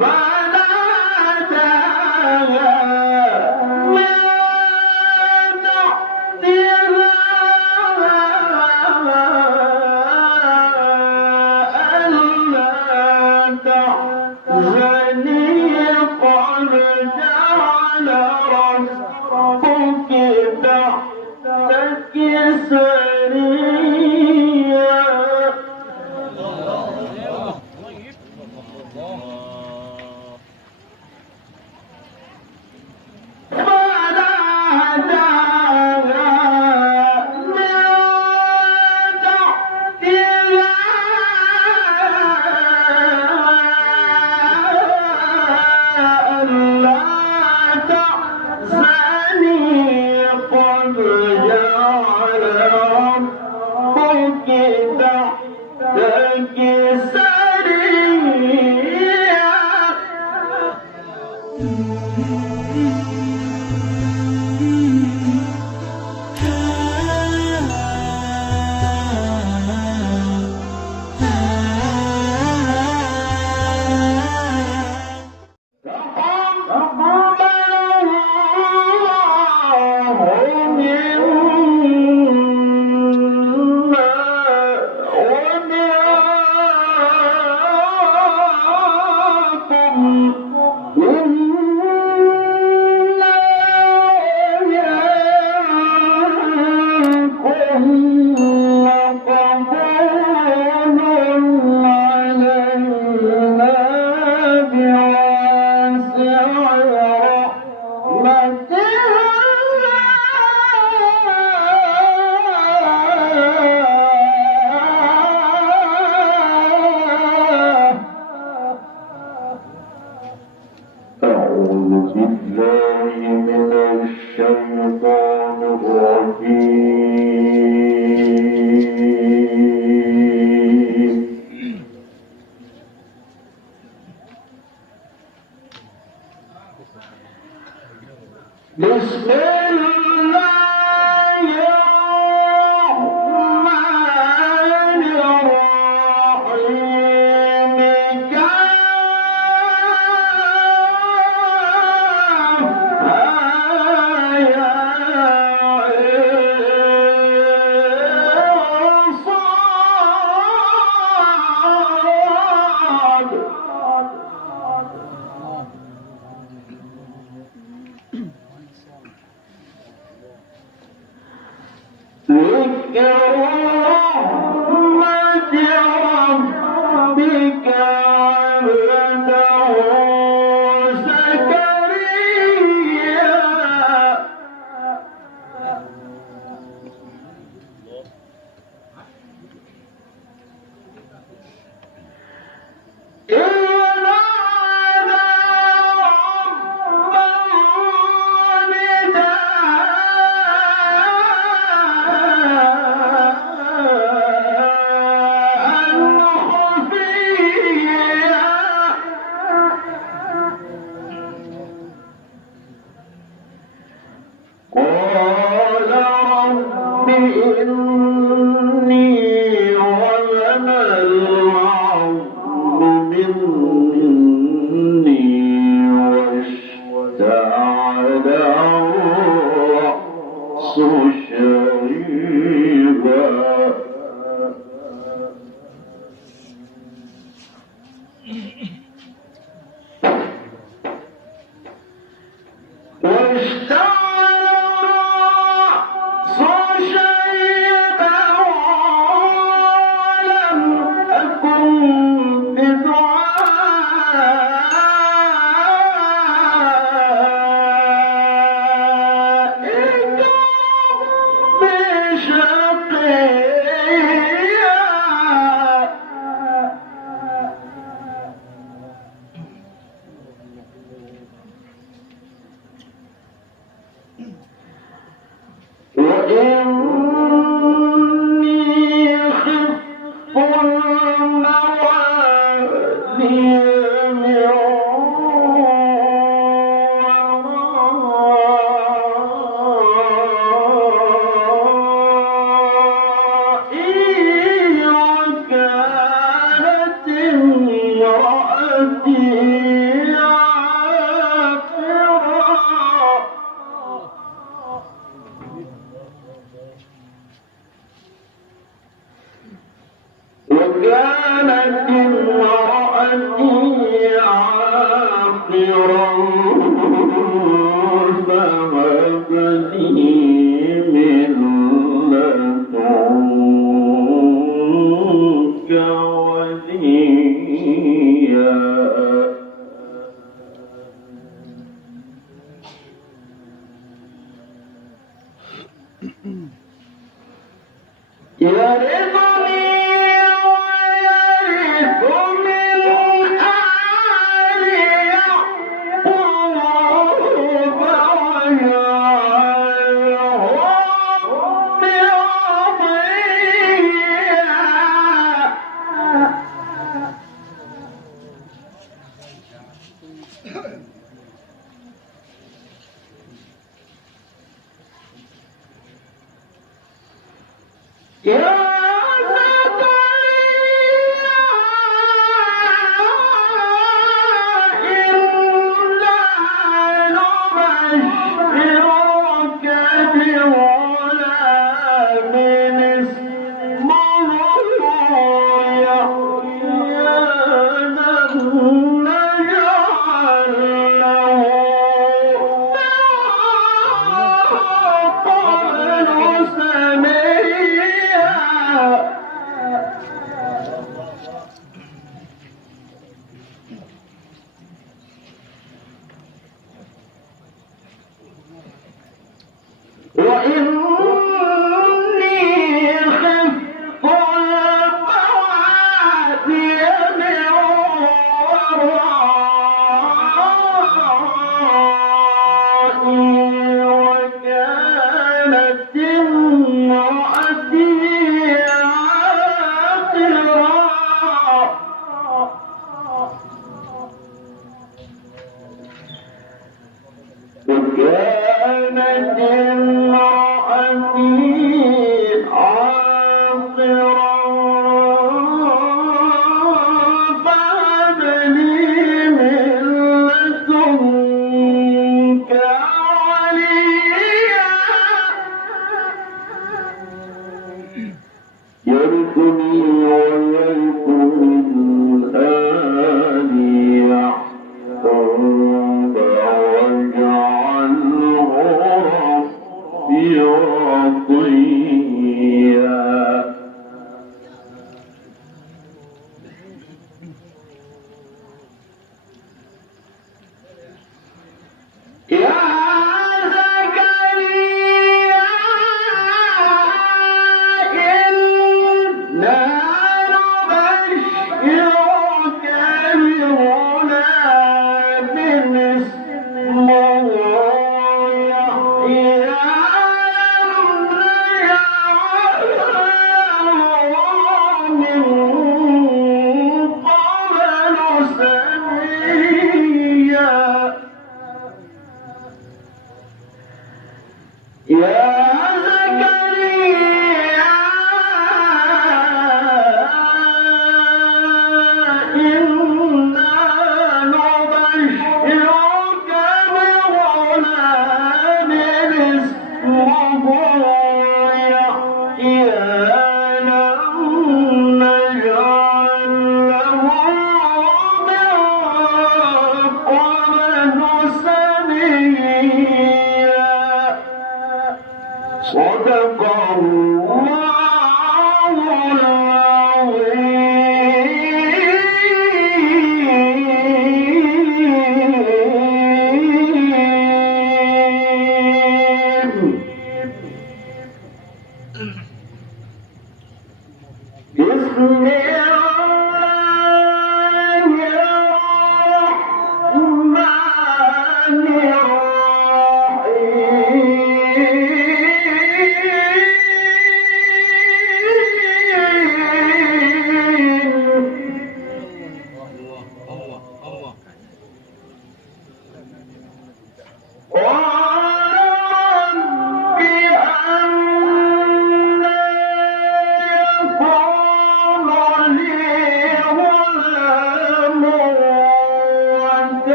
امرأتي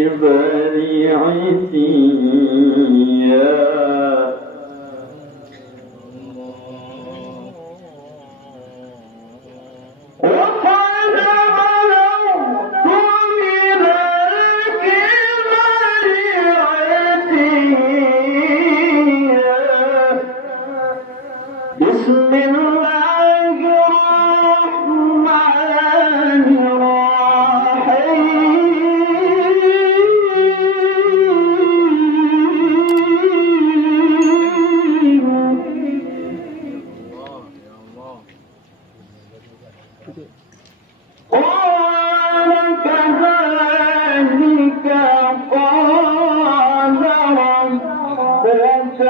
الجبال عتيا بسم الله الرحمن الرحيم قال كذلك قال ربك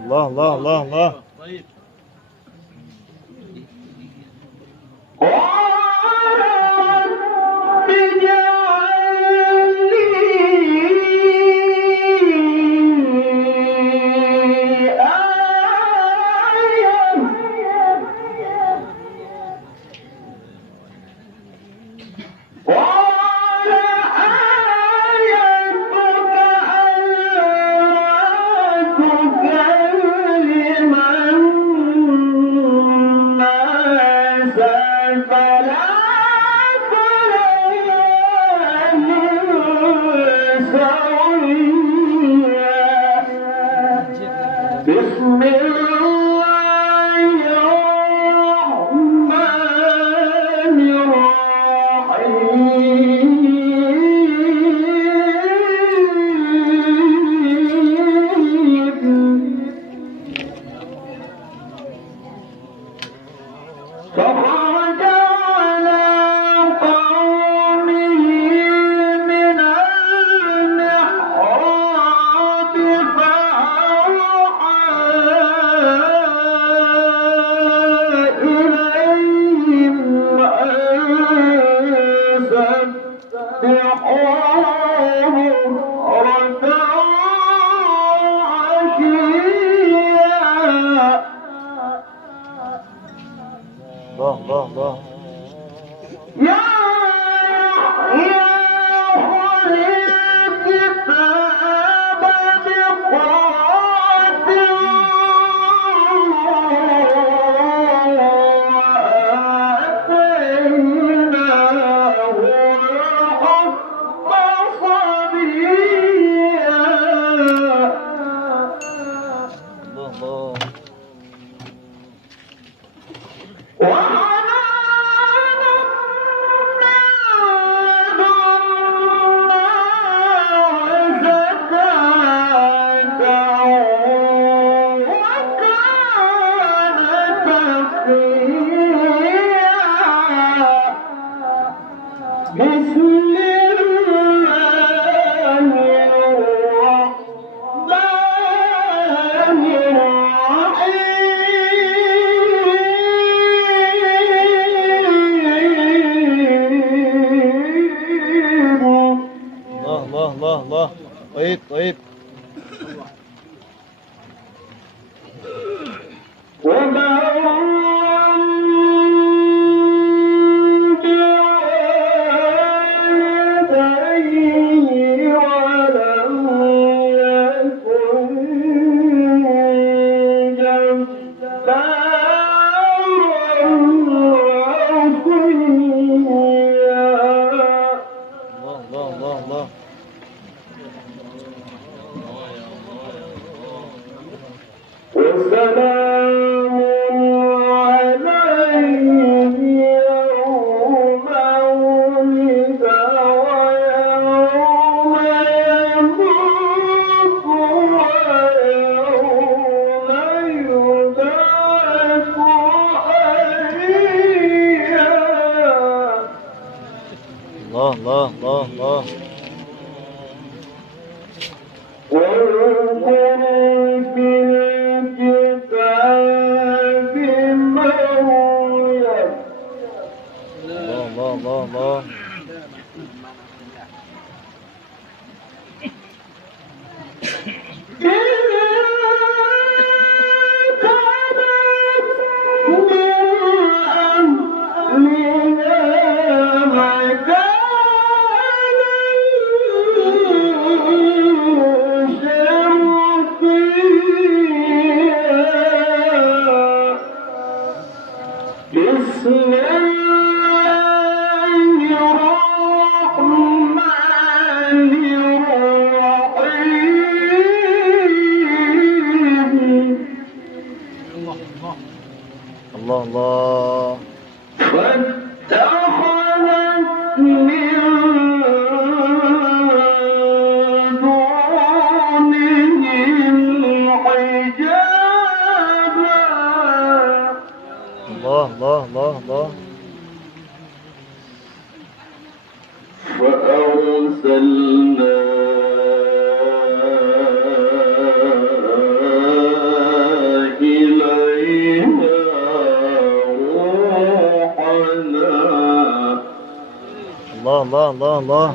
الله الله الله الله. طيب. بسم الله الرحمن الرحيم فخرج على قومه من المحراب فأوحى إليهم أن سبحوه بكرة وعشيا الله الله الله. يا يحيى خذ الكتاب بقوة وآتيناه الحكم صبيا الله. بسم الله الرحمن الرحيم الله الله الله الله. طيب طيب. الله الله الله. وسلام عليه يوم ولد ويوم يموت ويوم يبعث حيا الله الله الله الله. واذكر في الكتاب مريم الله الله الله. بسم الله الرحمن الرحيم. الله الله. فاتخذت من دونهم حجابا الله الله الله الله. فأرسلنا إليها روحنا الله الله الله الله.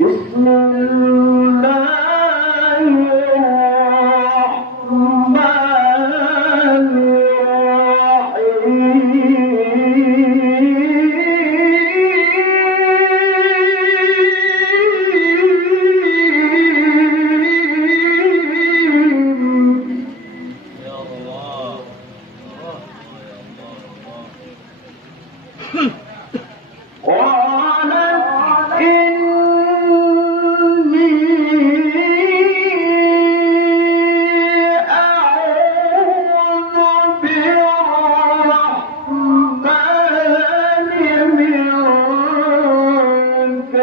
بسم الله الرحمن الرحيم. يا الله. قالت إني أعوذ بالرحمن منك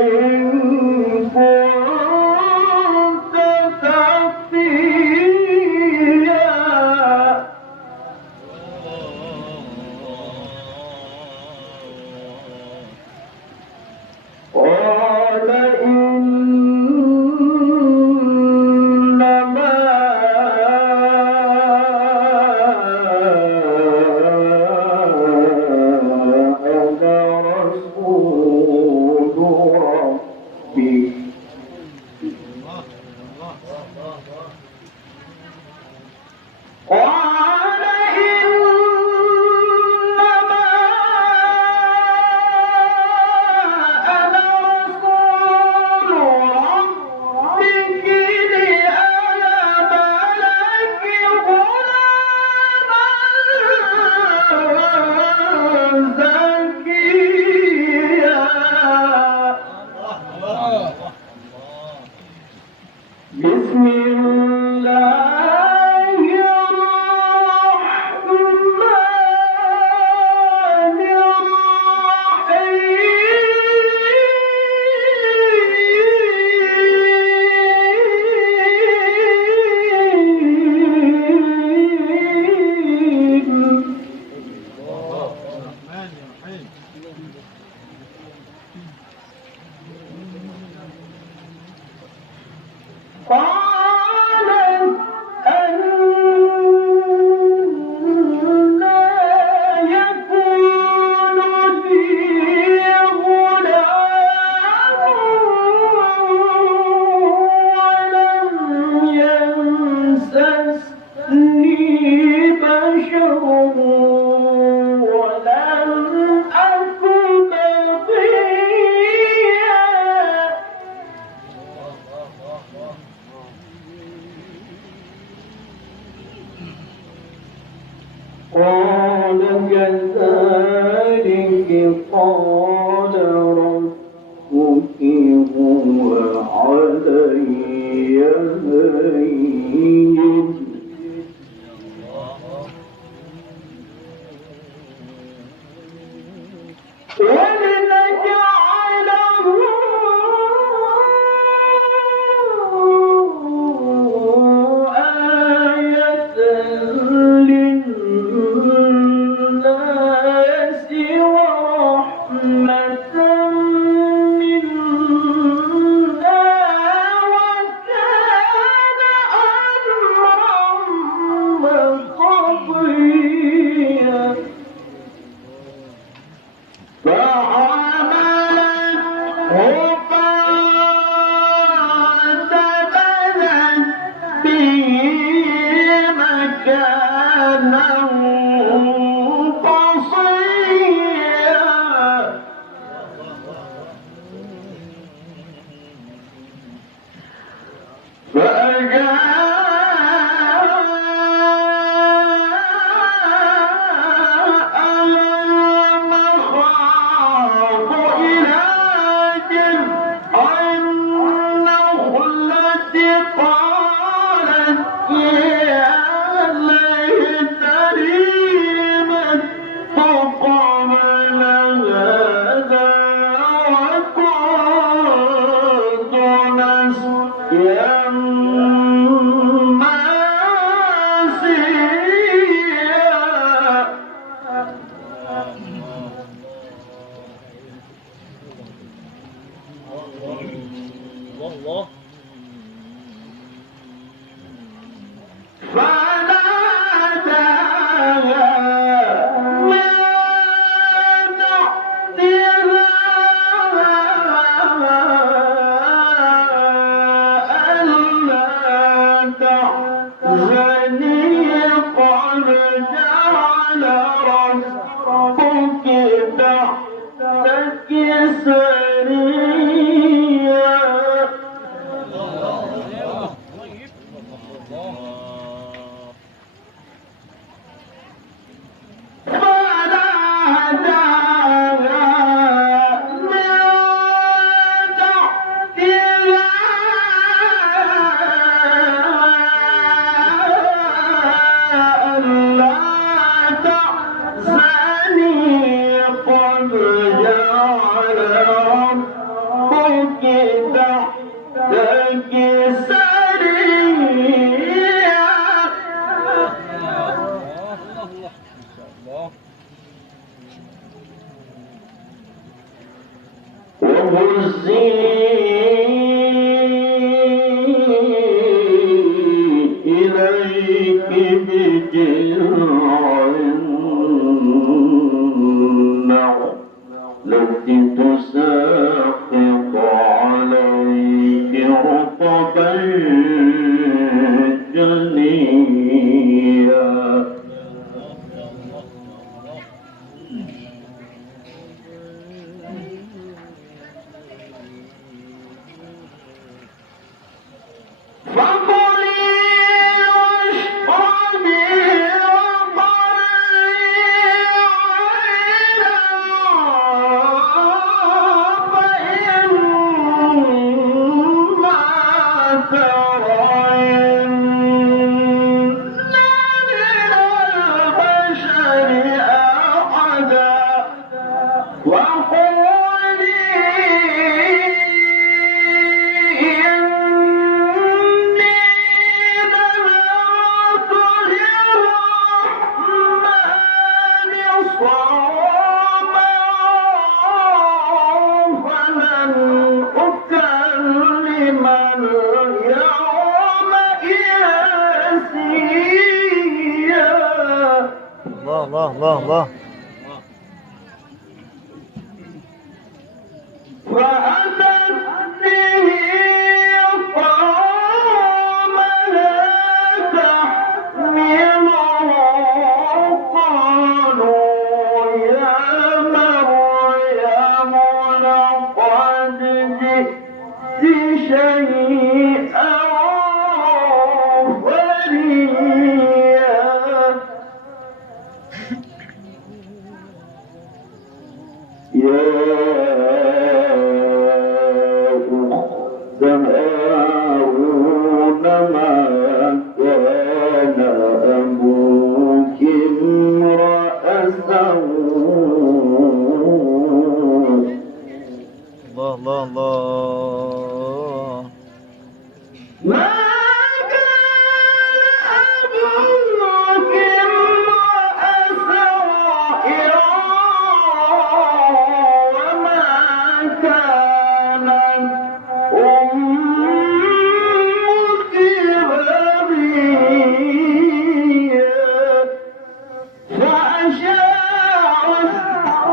إن كنت تقيا. قال إنما أنا رسول ربك قال إنما أنا رسول ربك لأهب لك غلاما زكيا. بسم الله الرحمن الرحيم. قالت أنى يكون لي غلام ولم يمسسني بشر ولم أك بغيا. قال كذلك قال ربك هو علي هين ولنجعله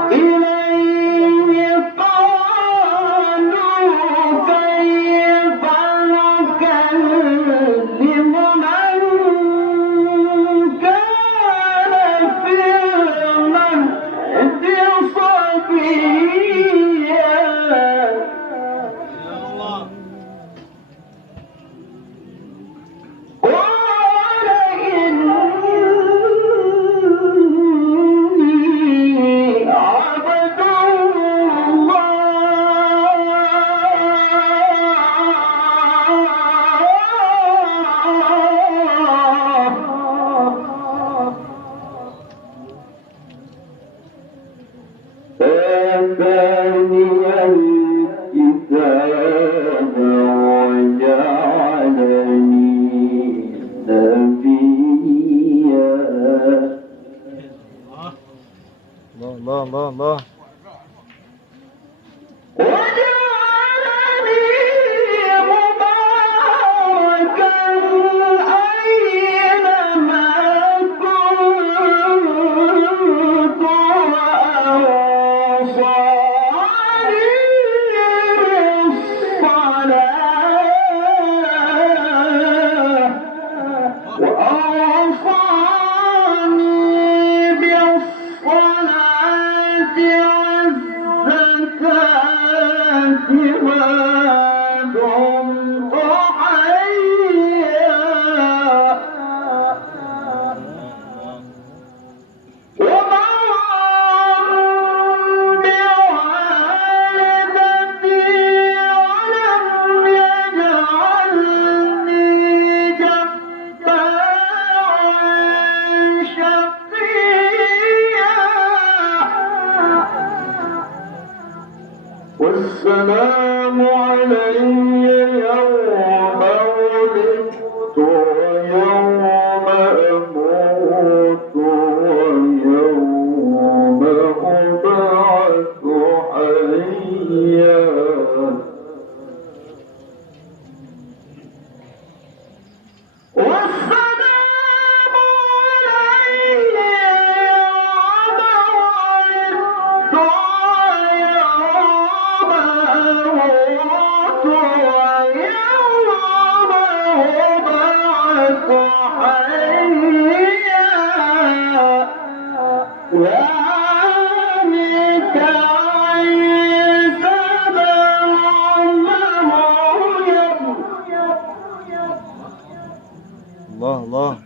إليه قال والسلام علي يوم ولدت ويوم أموت ويوم أبعث حيا الله الله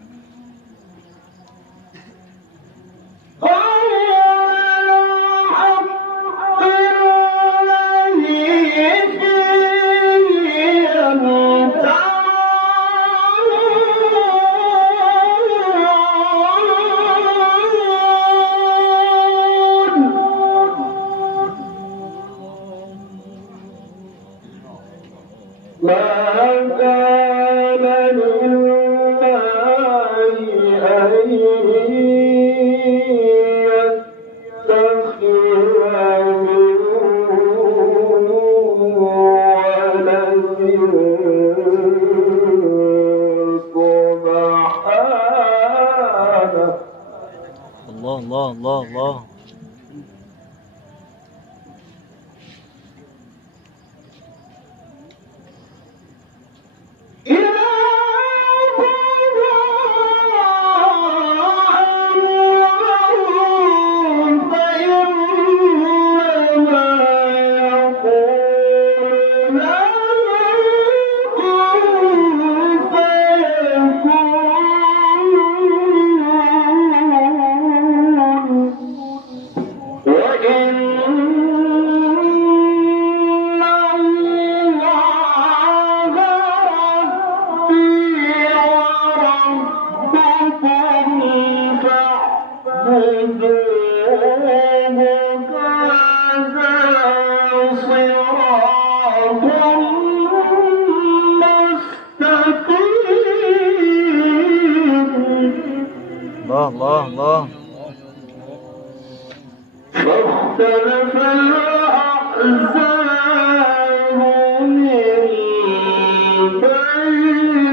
الله الله الله الله الله الله فاختلف الأحزاب من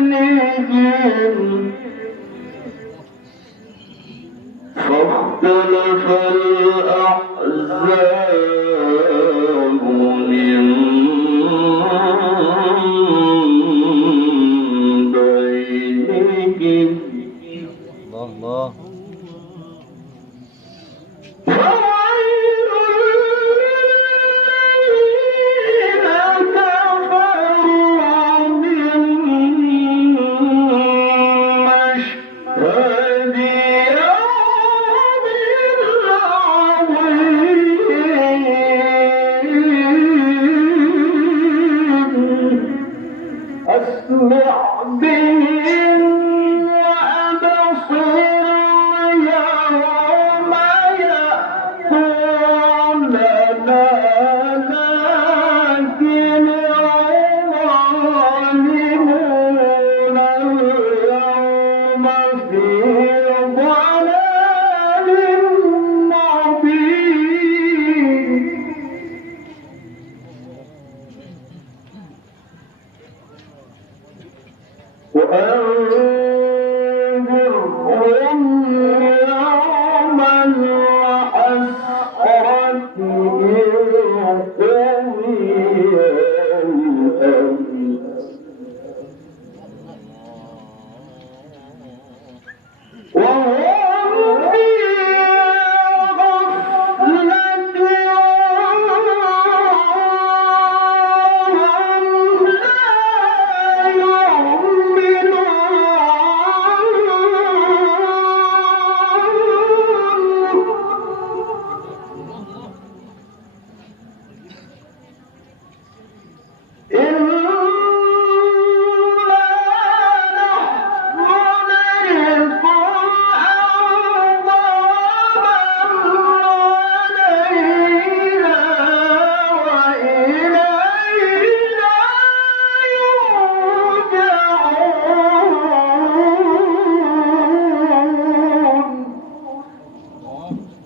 بينهم فاختلف الأحزاب من بينهم الله أسمع بهم وأبصر يوم يأتوننا لكن الظالمون اليوم في ضلال مبين وأنذرهم يوم الحسرة إذ قضي الأمر وهم في غفلة وهم لا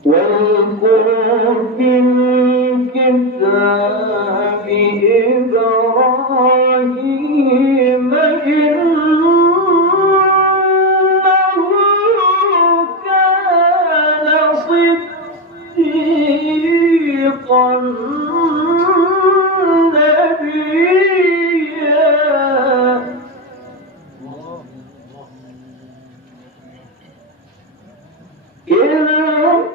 واذكر في الكتاب إبراهيم إنه كان صديقا نبيا إذ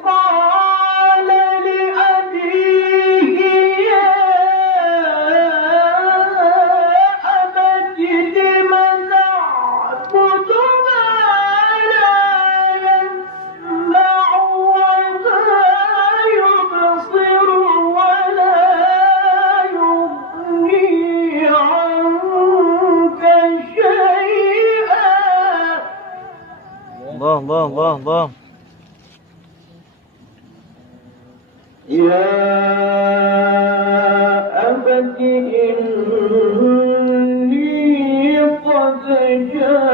قال لأبيه يا أبت لم تعبد ما لا يسمع ولا يبصر ولا يغني عنك شيئا. الله الله الله الله. يا أبت إني قد جاءني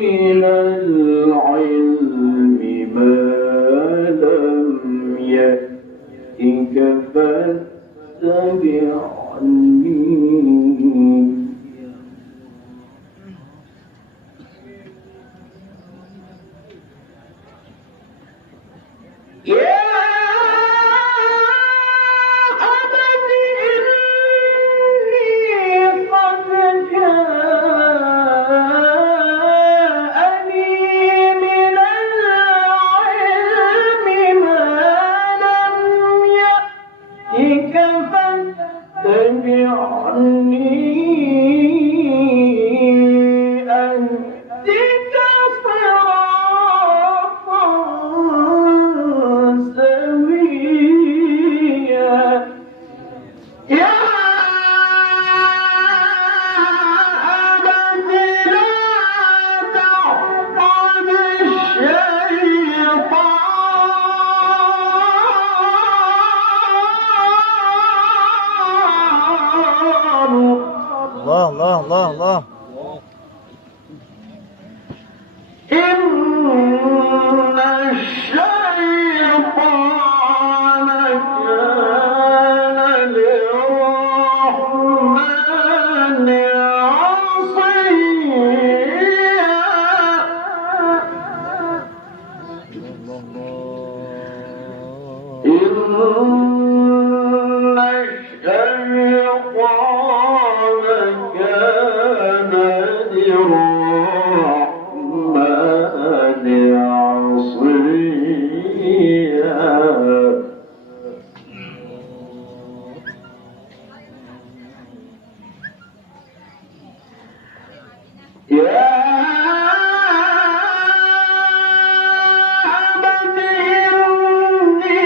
من العلم ما لم يأتك فاتبعني. يا أبت إني قد جاءني من العلم ما لم يأتك فاتبعني أهدك صراطا سويا. يا أبت لا تعبد الشيطان الله الله الله الله. إن الشيطان كان للرحمن عصيا. إن الشيطان كان للرحمن عصيا. يا أبت إني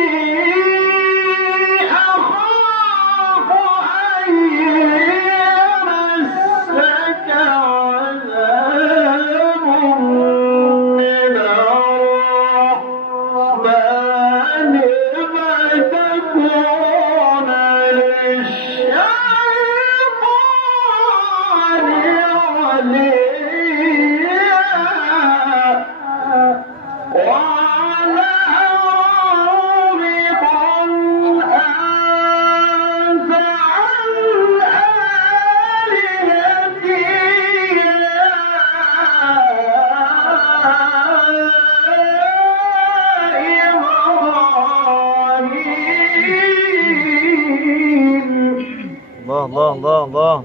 الله الله الله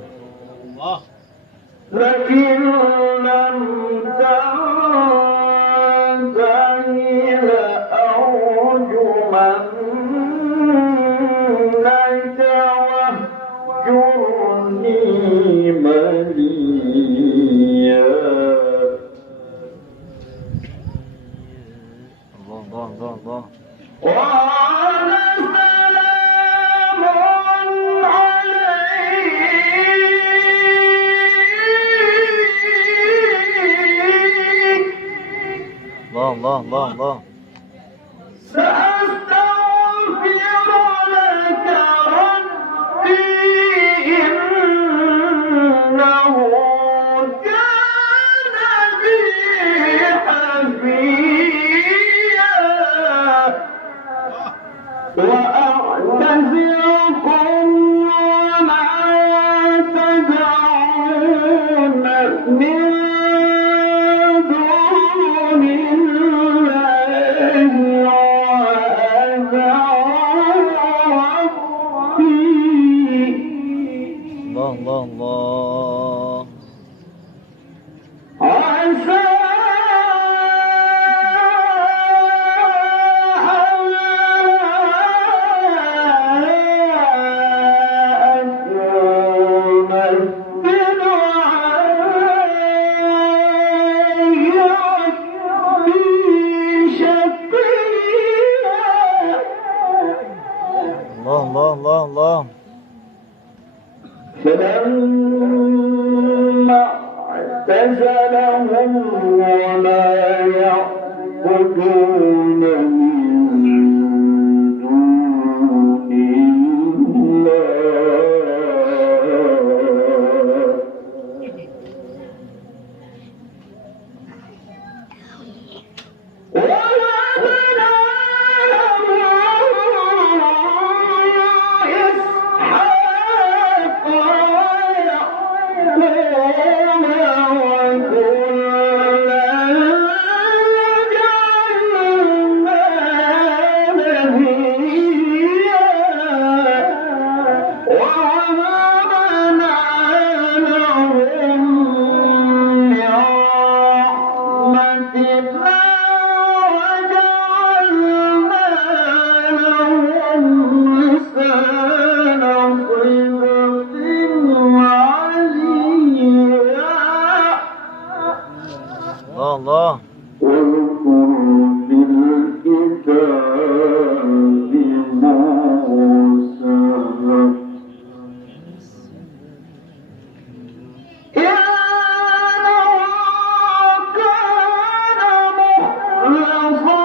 الله لكن لم تنتهي لأرجمنك واهجرني مليا. الله الله الله الله قال سلام عليك الله الله الله الله سأستغفر لك ربي إنه كان بي حفيا. وأعتذركم وما تدعون من دون الله وأدعو ربي الله الله الله عسى أن يمثل علي شقيا. الله الله الله الله فلما اعتزلهم وما يعبدون من دون الله ووهبنا له إسحاق ويعقوب وكلا جعلنا نبيا. ووهبنا لهم من رحمتنا وجعلنا لهم لسان صدق عليا. الله الله واذكر في الكتاب موسى إنه كان مخلصا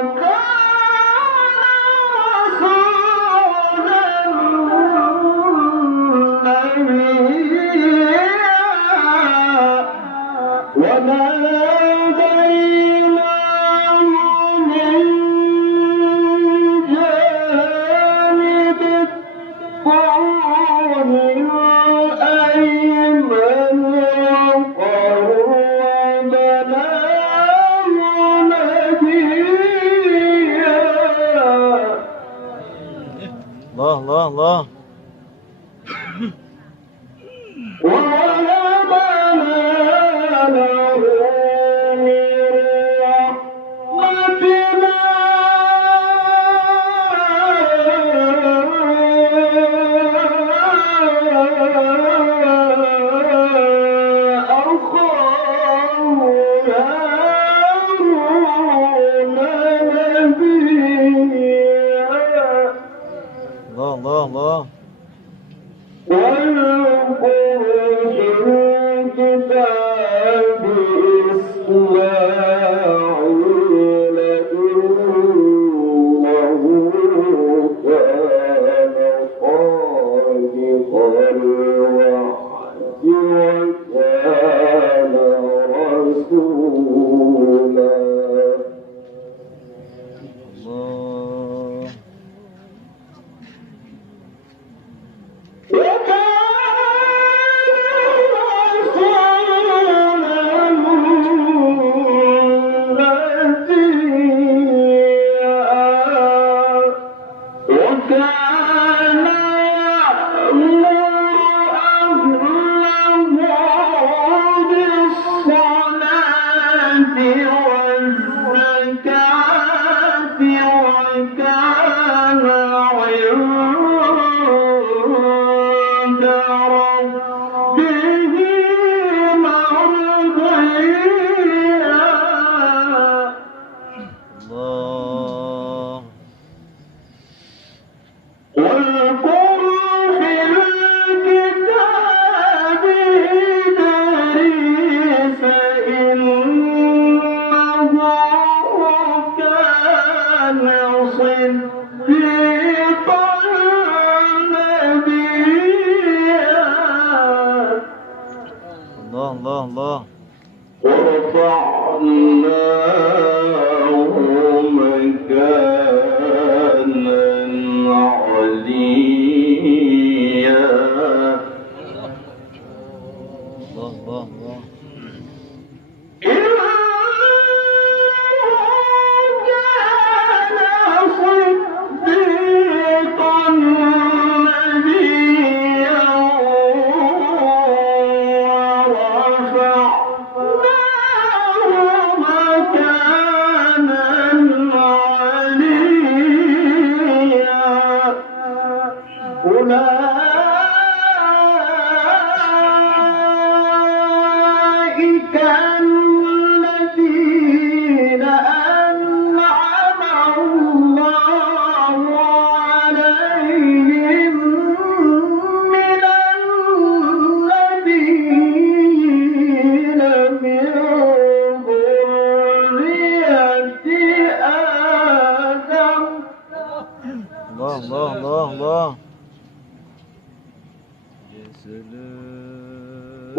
وكان رسولا نبيا. وناديناه من جانب الطور الأيمن وقربناه نجيا. الله الله الله ووهبنا له من رحمتنا أخاه هارون نبيا. الله الله الله وإذ الله واذكر في الكتاب إدريس إنه كان صديقا نبيا الله الله الله ورفعناه مكانا عليا الله الله الله أولئك الذين أنعم الله عليهم من النبيين من ذرية آدم الله الله الله الله يا سلام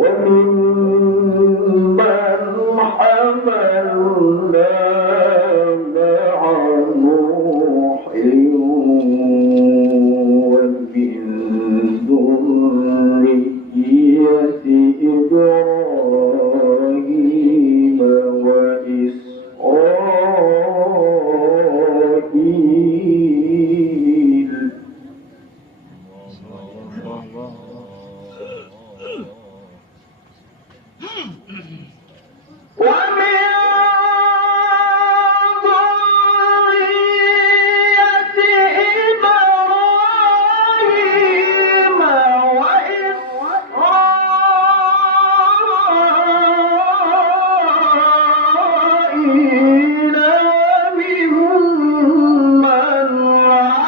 وممن حملنا مع نوح ومن ذرية إبراهيم وإسرائيل الله الله ومن ذرية إبراهيم وإسرائيل ممن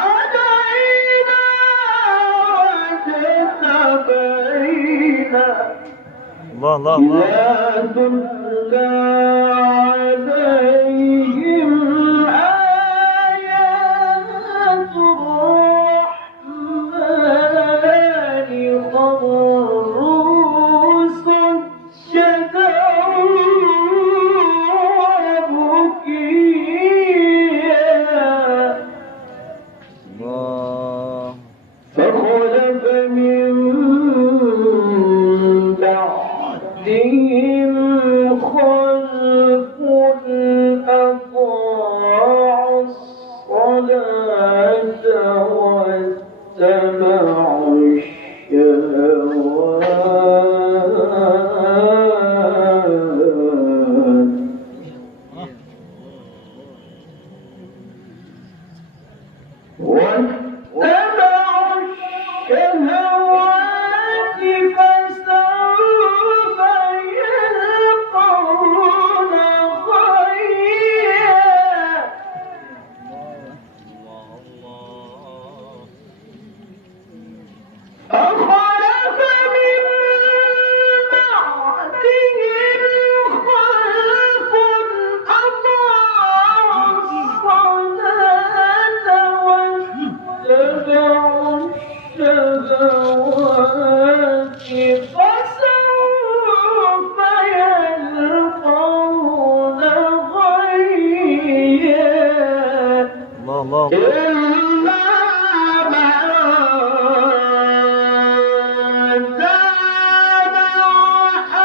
هدينا واجتبينا الله الله الله إذا تتلى عليهم آيات الرحمن خروا سجدا وبكيا الله فخلف من بعدهم خلف أضاعوا الصلاة واتبعوا الشهوات واتبعوا الشهوات فسوف يلقون غيا فخلف من بعدهم خلف أضاعوا الصلاة واتبعوا الشهوات فسوف يلقون غيا الله الله إلا من تاب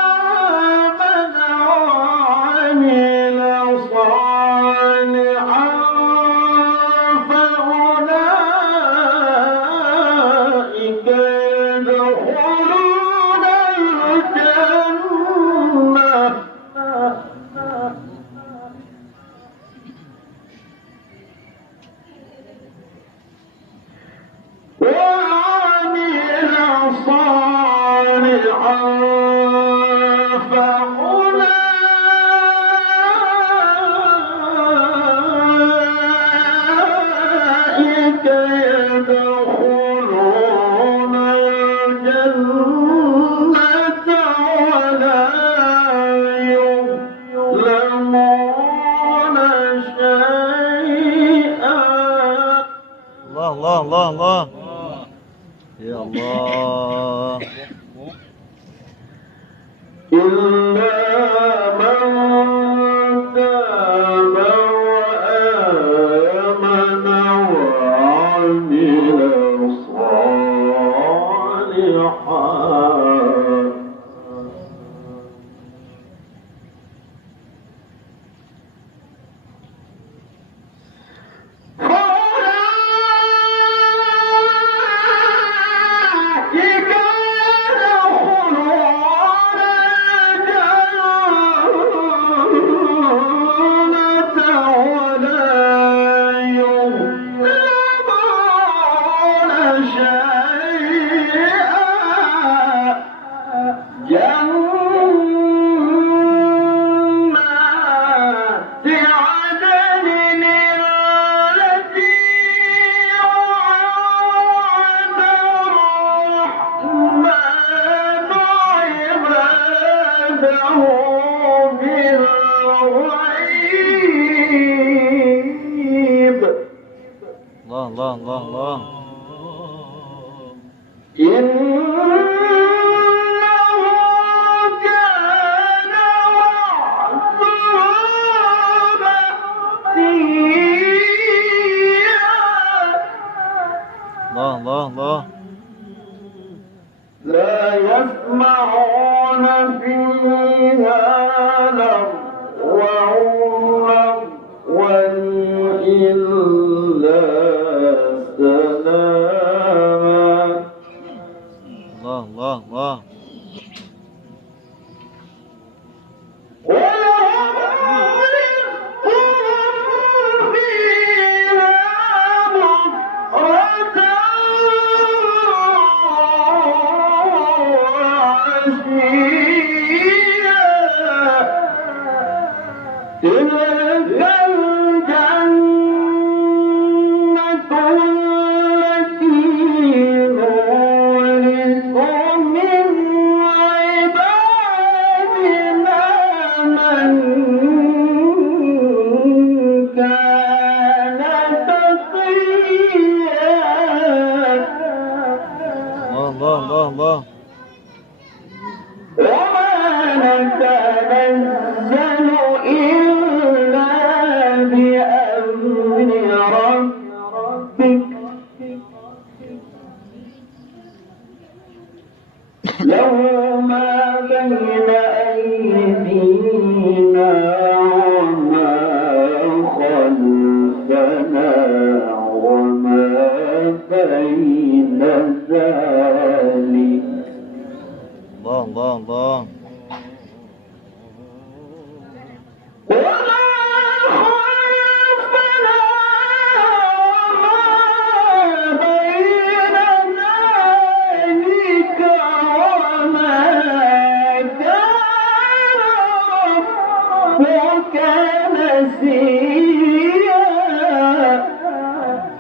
وآمن وعمل صالحا فأولئك يدخلون الجنة الله الله الله يا الله. إلا من تاب وآمن وعمل صالحا الله الله الله الله الله الله. لا يسمعون فيها لغوا إلا سلاما. الله الله الله. تلك الجنة التي نورث من عبادنا من كان تقيا. الله الله الله. وما نتنزل إلا بأمر ربك له ما بين أيدينا وما خلفنا وما بين ذلك. الله الله الله. وما خلفنا وما بين ذلك وما كان ربك نسيا.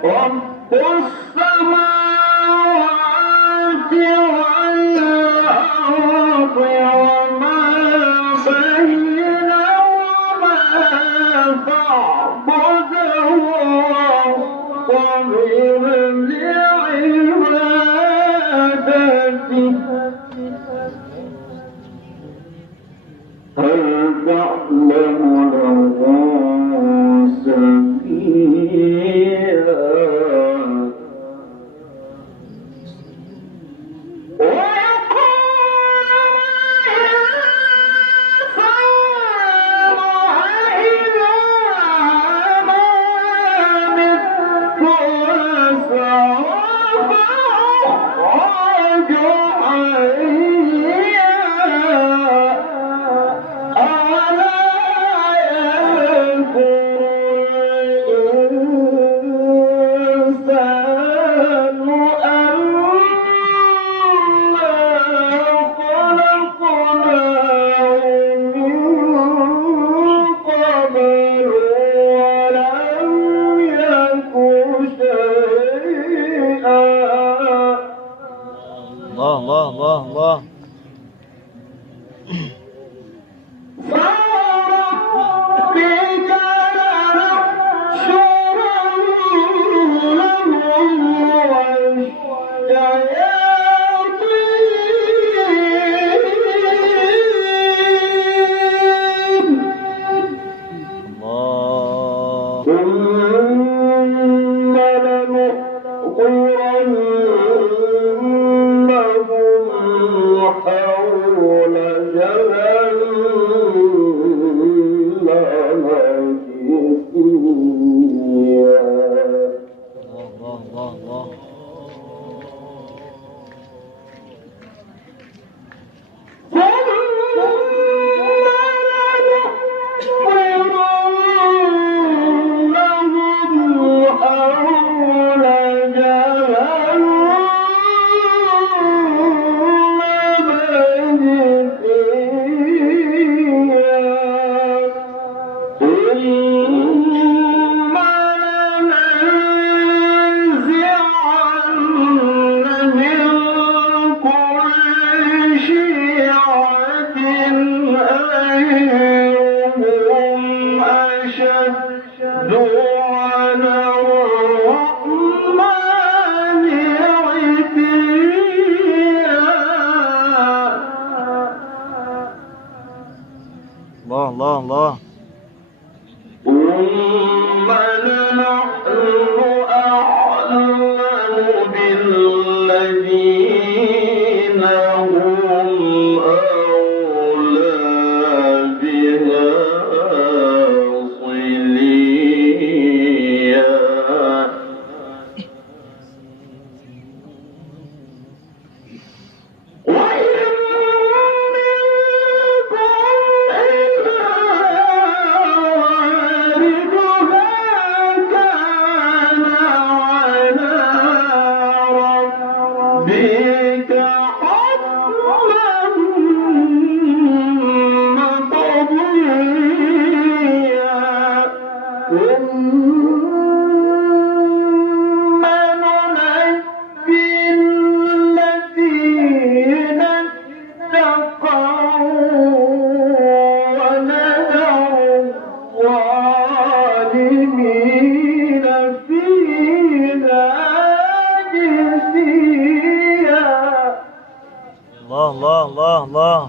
رب السماوات والأرض وما بينهما فاعبده واصطبر لعبادته. هل تعلم له سميا. الله الله الله. فوربك لنحشرنهم الله. ثم لنحضرنهم حول جهنم جثيا. الله الله الله. الله الله. ثم لنحن أعلم بالذين هم أولى بها صليا. الله الله الله.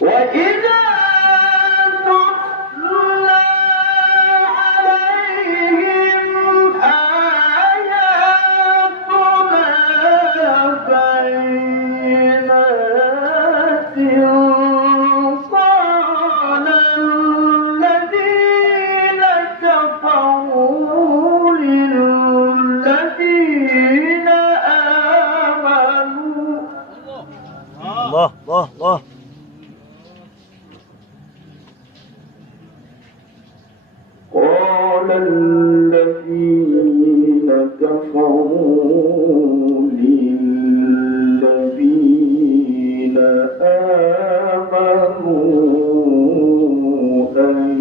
وإذا تتلى عليهم آياتنا بينات قال الذين كفروا للذين آمنوا. الله الله الله. قال الذين كفروا للذين آمنوا أي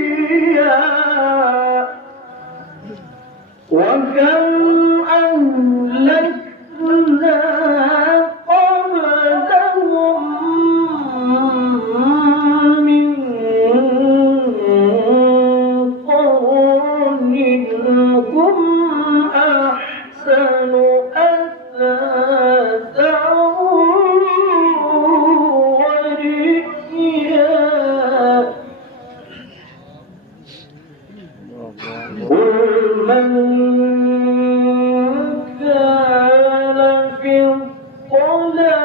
الفريقين وكم أهلكنا قبلهم من قرن هم أحسن أثاثا ورئيا. قل من كان في الضلالة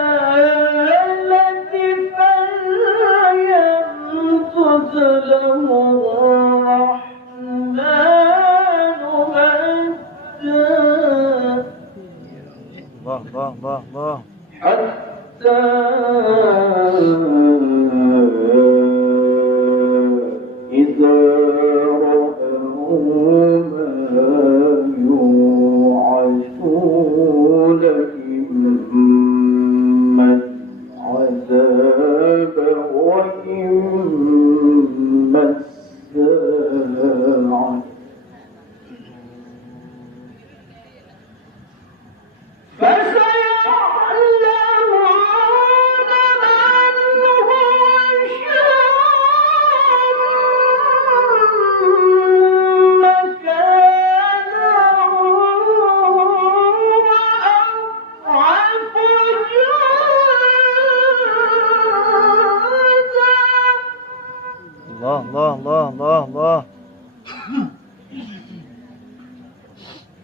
فليمدد له الرحمن مدا الله الله الله الله. حتى إذا رأوا ما يوعظون إما العذاب وإما الله الله الله الله الله.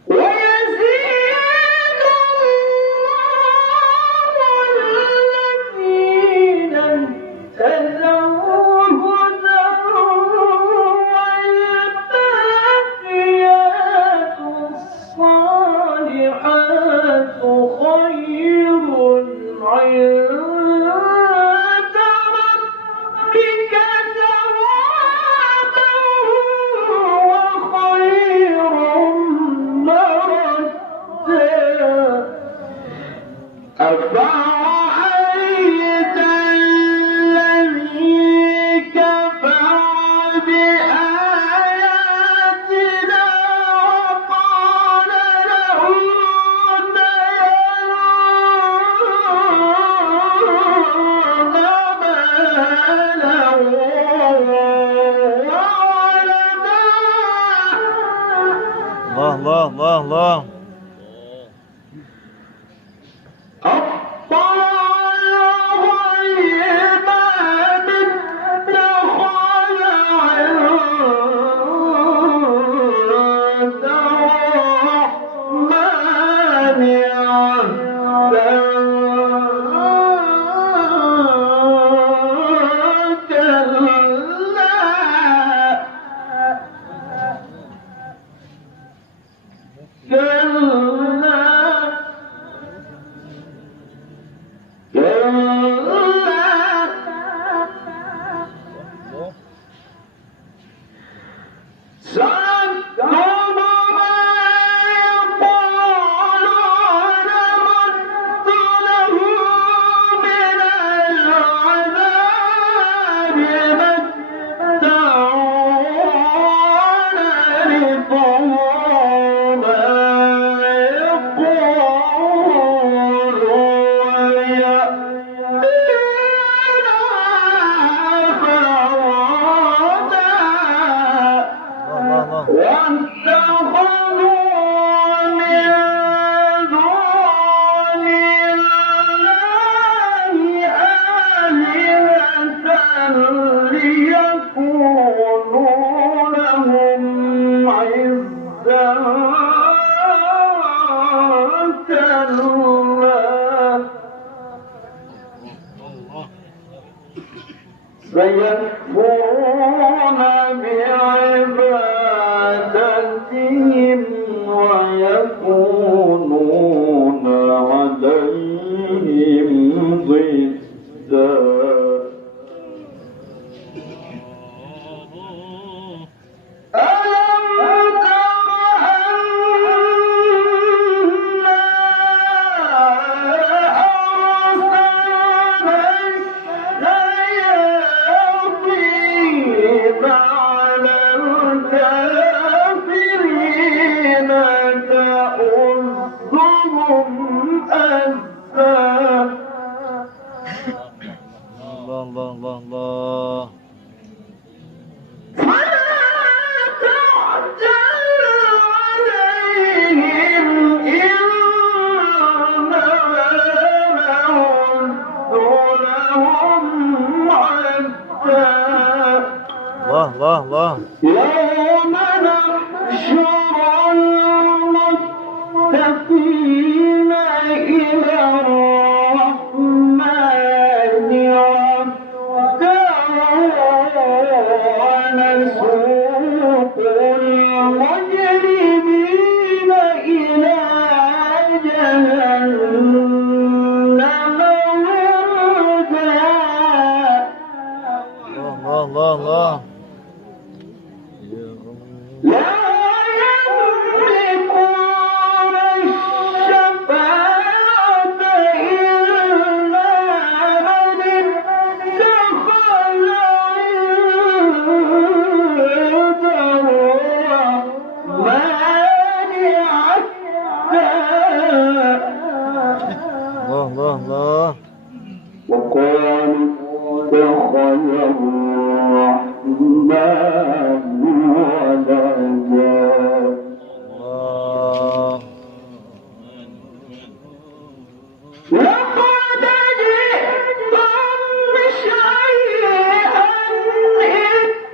ويزيد الله الذين اهتدوا هدى والباقيات الصالحات خير عند ربك ثوابا وخير مردا. أفرأيت الذي كفر بآياتنا وقال الله الله الله الله. فيكفرون بعبادتهم ويكونون عليهم ضدا. ألم تر أنا الشياطين على الكافرين تؤذهم أزا. الله الله الله الله. الله الله الله. يوم نحشر المتقين إلى الرحمن وفدا ونسوق المجرمين إلى جهنم وردا. الله الله الله. لا يملكون الشفاعة إلا من اتخذ عند الرحمن عهدا. الله الله الله. وقالوا اتخذ الرحمن ولدا. لقد جئتم شيئا إدا.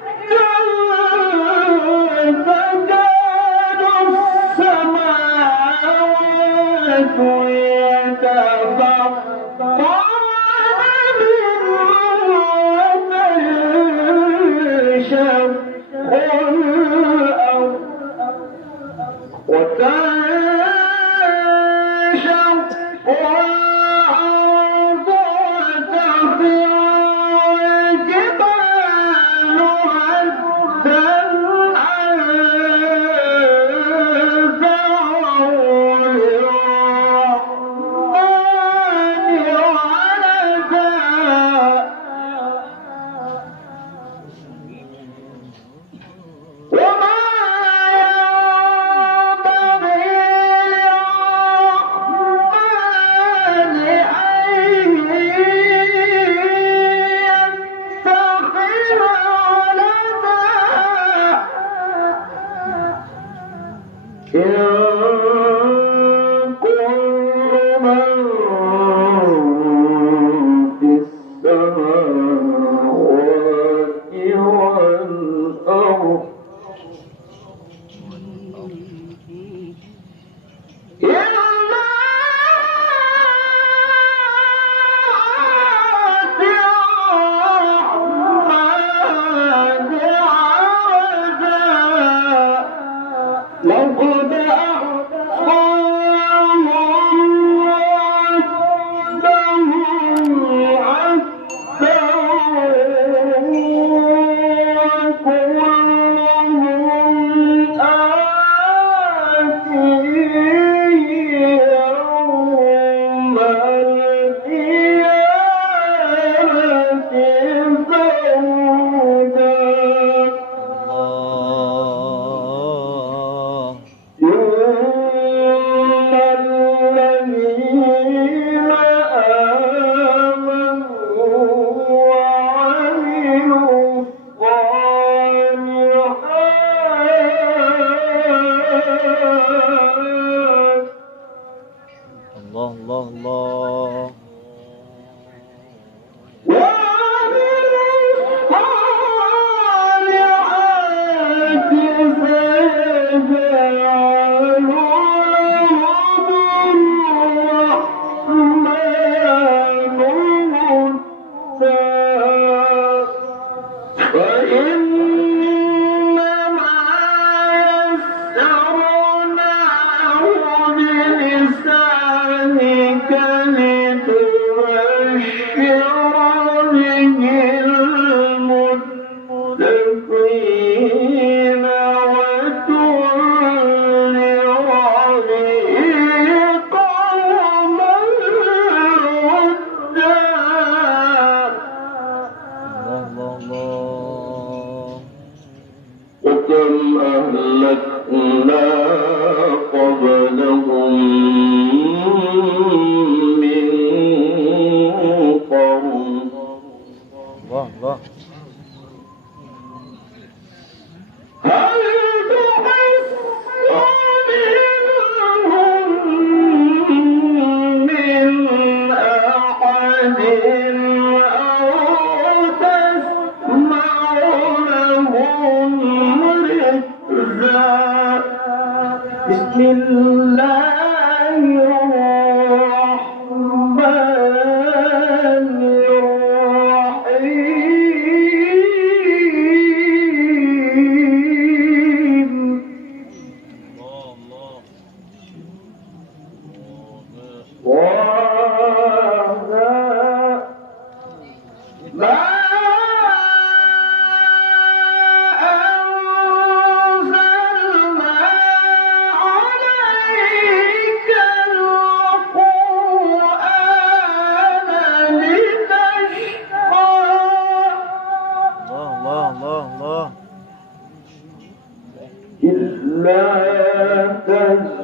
والأرض لقد أحصاهم وعدهم عدهم وكلهم آتيه يوم القيامة فردا الذين آمنوا وعملوا الصالحات الله الله الله المتقين وتنذر به قوما لدا الله الله وكم أهلكنا قبلهم من قرن الله الله هل تحس منهم من أحد أو تسمع لهم ركزا بسم الله الرحمن الرحيم وهذا ما أنزلنا عليك القرآن لتشقى الله الله الله إلا تذكرة